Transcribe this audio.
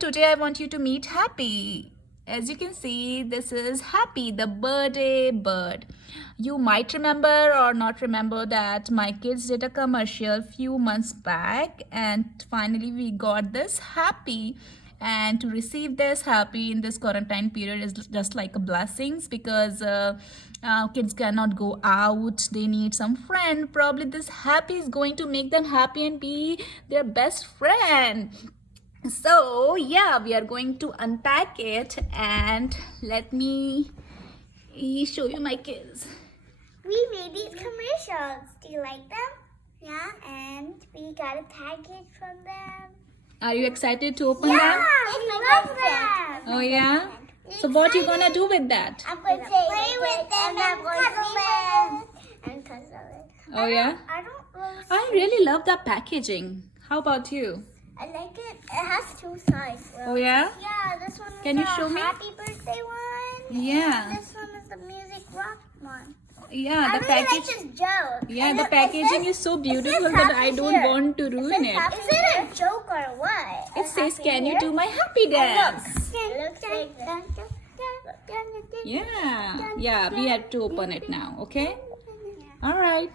Today I want you to meet Happy. As you can see, this is Happy, the birthday bird. You might remember or not remember that my kids did a commercial few months back, and finally we got this Happy. And to receive this Happy in this quarantine period is just like a blessings, because kids cannot go out, they need some friend. Probably this Happy is going to make them happy and be their best friend. So yeah, we are going to unpack it, and let me show you my kids. We made these commercials. Do you like them? Yeah, and we got a package from them. Are you excited to open Yeah, them? we love them. Oh yeah? So what you gonna do with that? I'm going to play with them and cuddle them. And cuddle it. Oh yeah? I don't really I really love the packaging. How about you? I like it. It has two sides. Oh yeah? Yeah, this one is Can you the show me? happy birthday one. Yeah. And this one is the music rock one. Yeah, I the really package. like this joke. Yeah, And the it packaging says- is so it beautiful says that I happy don't here. want to ruin it. Is it a joke or what? It says, Happy "Can you here? do my happy dance?" It looks like that. Yeah, yeah, we have to open it now, okay? All right.